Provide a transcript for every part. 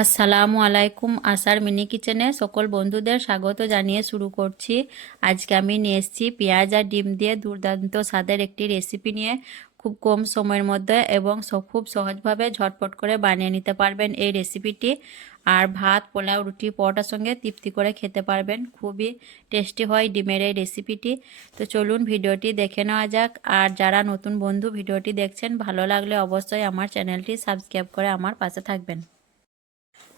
আসসালামু আলাইকুম। আশার মিনি কিচেনে সকল বন্ধুদের স্বাগত জানিয়ে শুরু করছি। আজকে আমি নিয়ে এসেছি পেঁয়াজ আর ডিম দিয়ে দুর্দান্ত স্বাদের একটি রেসিপি নিয়ে। খুব কম সময়ের মধ্যে এবং খুব সহজভাবে ঝটপট করে বানিয়ে নিতে পারবেন এই রেসিপিটি। আর ভাত, পোলাও, রুটি, পরোটার সঙ্গে তৃপ্তি করে খেতে পারবেন। খুবই টেস্টি হয় ডিমের এই রেসিপিটি। তো চলুন ভিডিওটি দেখে নেওয়া যাক। আর যারা নতুন বন্ধু ভিডিওটি দেখছেন, ভালো লাগলে অবশ্যই আমার চ্যানেলটি সাবস্ক্রাইব করে আমার পাশে থাকবেন।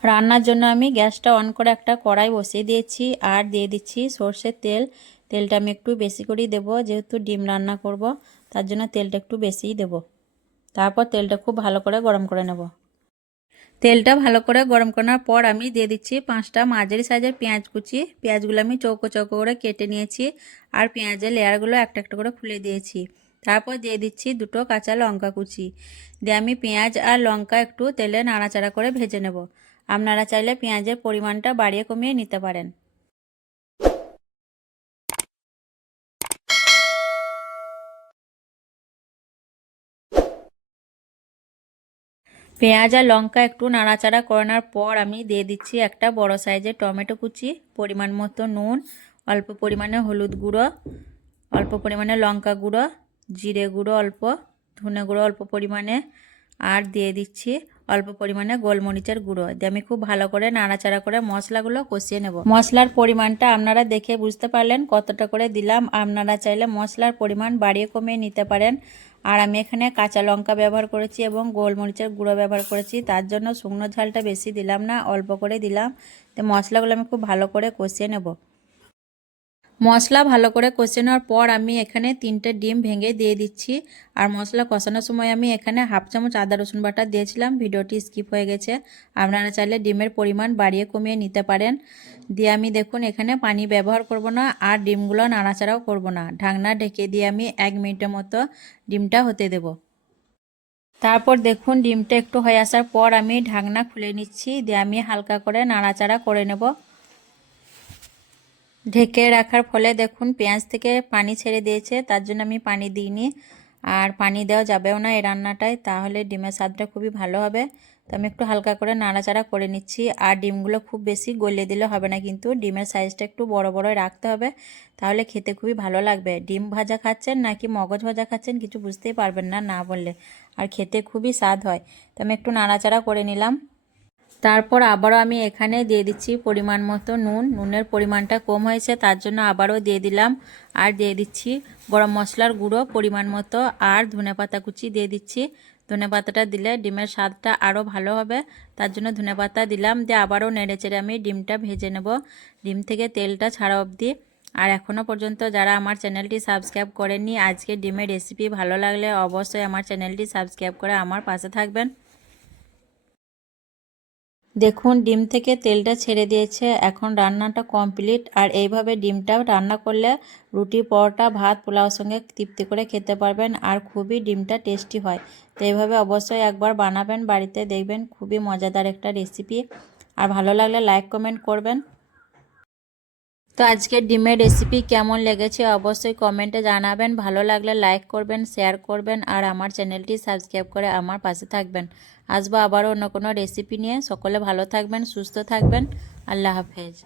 রান্নার জন্য আমি গ্যাসটা অন করে একটা কড়াই বসিয়ে দিয়েছি আর দিয়ে দিচ্ছি সর্ষের তেল। তেলটা আমি একটু বেশি করেই দেবো, যেহেতু ডিম রান্না করব তার জন্য তেলটা একটু বেশিই দেব। তারপর তেলটা খুব ভালো করে গরম করে নেব। তেলটা ভালো করে গরম করার পর আমি দিয়ে দিচ্ছি 5টা মাঝারি সাইজের পেঁয়াজ কুচি। পেঁয়াজগুলো আমি চৌকো চৌকো করে কেটে নিয়েছি আর পেঁয়াজের লেয়ারগুলো একটা একটা করে খুলে দিয়েছি। তারপর দিয়ে দিচ্ছি 2টো কাঁচা লঙ্কা কুচি। দিয়ে আমি পেঁয়াজ আর লঙ্কা একটু তেলে নাড়াচাড়া করে ভেজে নেব। আপনারা চাইলে পেঁয়াজের পরিমাণটা বাড়িয়ে কমিয়ে নিতে পারেন। পেঁয়াজ আর লঙ্কা একটু নাড়াচাড়া করানোর পর আমি দিয়ে দিচ্ছি একটা বড় সাইজের টমেটো কুচি, পরিমাণ মতো নুন, অল্প পরিমাণে হলুদ গুঁড়ো, অল্প পরিমাণে লঙ্কা গুঁড়ো, জিরে গুঁড়ো অল্প, ধনে গুঁড়ো অল্প পরিমাণে, আর দিয়ে দিচ্ছি অল্প পরিমাণে গোলমরিচের গুঁড়ো। দিয়ে আমি খুব ভালো করে নাড়াচাড়া করে মশলাগুলো কষিয়ে নেব। মশলার পরিমাণটা আপনারা দেখে বুঝতে পারলেন কতটা করে দিলাম। আপনারা চাইলে মশলার পরিমাণ বাড়িয়ে কমিয়ে নিতে পারেন। আর আমি এখানে কাঁচা লঙ্কা ব্যবহার করেছি এবং গোলমরিচের গুঁড়ো ব্যবহার করেছি, তার জন্য শুকনো ঝালটা বেশি দিলাম না, অল্প করে দিলাম। তো মশলাগুলো আমি খুব ভালো করে কষিয়ে নেব। মশলা ভালো করে কষানোর পর আমি এখানে 3টে ডিম ভেঙে দিয়ে দিচ্ছি। আর মশলা কষানোর সময় আমি এখানে হাফ চামচ আদা রসুন বাটা দিয়েছিলাম, ভিডিওটি স্কিপ হয়ে গেছে। আপনারা চাইলে ডিমের পরিমাণ বাড়িয়ে কমিয়ে নিতে পারেন। দিয়ে আমি দেখুন এখানে পানি ব্যবহার করব না আর ডিমগুলো নাড়াচাড়াও করব না। ঢাকনা ঢেকে দিয়ে আমি 1 মিনিটের মতো ডিমটা হতে দেব। তারপর দেখুন ডিমটা একটু হয়ে আসার পর আমি ঢাকনা খুলে নিচ্ছি। দিয়ে আমি হালকা করে নাড়াচাড়া করে নেব। ঢেকে রাখার ফলে দেখুন পেঁয়াজ থেকে পানি ছেড়ে দিয়েছে, তার জন্য আমি পানি দিইনি। আর পানি দেওয়া যাবেও না এই রান্নাটায়, তাহলে ডিমের স্বাদটা খুবই ভালো হবে। তো আমি একটু হালকা করে নাড়াচাড়া করে নিচ্ছি। আর ডিমগুলো খুব বেশি গলিয়ে দিলে হবে না, কিন্তু ডিমের সাইজটা একটু বড় বড় রাখতে হবে, তাহলে খেতে খুবই ভালো লাগবে। ডিম ভাজা খাচ্ছেন নাকি মগজ ভাজা খাচ্ছেন কিছু বুঝতেই পারবেন না না বললে, আর খেতে খুবই স্বাদ হয়। তো আমি একটু নাড়াচাড়া করে নিলাম। তারপর আবারও আমি এখানে দিয়ে দিচ্ছি পরিমাণ মতো নুন। নুনের পরিমাণটা কম হয়েছে, তার জন্য আবারও দিয়ে দিলাম। আর দিয়ে দিচ্ছি গরম মশলার গুঁড়ো পরিমাণ মতো, আর ধনেপাতা কুচি দিয়ে দিচ্ছি। ধনেপাতাটা দিলে ডিমের স্বাদটা আরও ভালো হবে, তার জন্য ধনেপাতা দিলাম। দিয়ে আবারও নেড়েচেড়ে আমি ডিমটা ভেজে নেব, ডিম থেকে তেলটা ছাড়া অবধি। আর এখনও পর্যন্ত যারা আমার চ্যানেলটি সাবস্ক্রাইব করেননি, আজকে ডিমের রেসিপি ভালো লাগলে অবশ্যই আমার চ্যানেলটি সাবস্ক্রাইব করে আমার পাশে থাকবেন। দেখুন ডিম থেকে তেলটা ছেড়ে দিয়েছে, এখন রান্নাটা কমপ্লিট। আর এইভাবে ডিমটা রান্না করলে রুটি, পরোটা, ভাত, পোলাওর সঙ্গে তৃপ্তি করে খেতে পারবেন। আর খুবই ডিমটা টেস্টি হয়। তো এইভাবে অবশ্যই একবার বানাবেন বাড়িতে, দেখবেন খুবই মজাদার একটা রেসিপি। আর ভালো লাগলে লাইক কমেন্ট করবেন। তো আজকের ডিমের রেসিপি কেমন লেগেছে অবশ্যই কমেন্টে জানাবেন। ভালো লাগলে লাইক করবেন, শেয়ার করবেন, আর আমার চ্যানেলটি সাবস্ক্রাইব করে আমার পাশে থাকবেন। আসবো আবারও অন্য কোনো রেসিপি নিয়ে। সকলে ভালো থাকবেন, সুস্থ থাকবেন। আল্লাহ হাফেজ।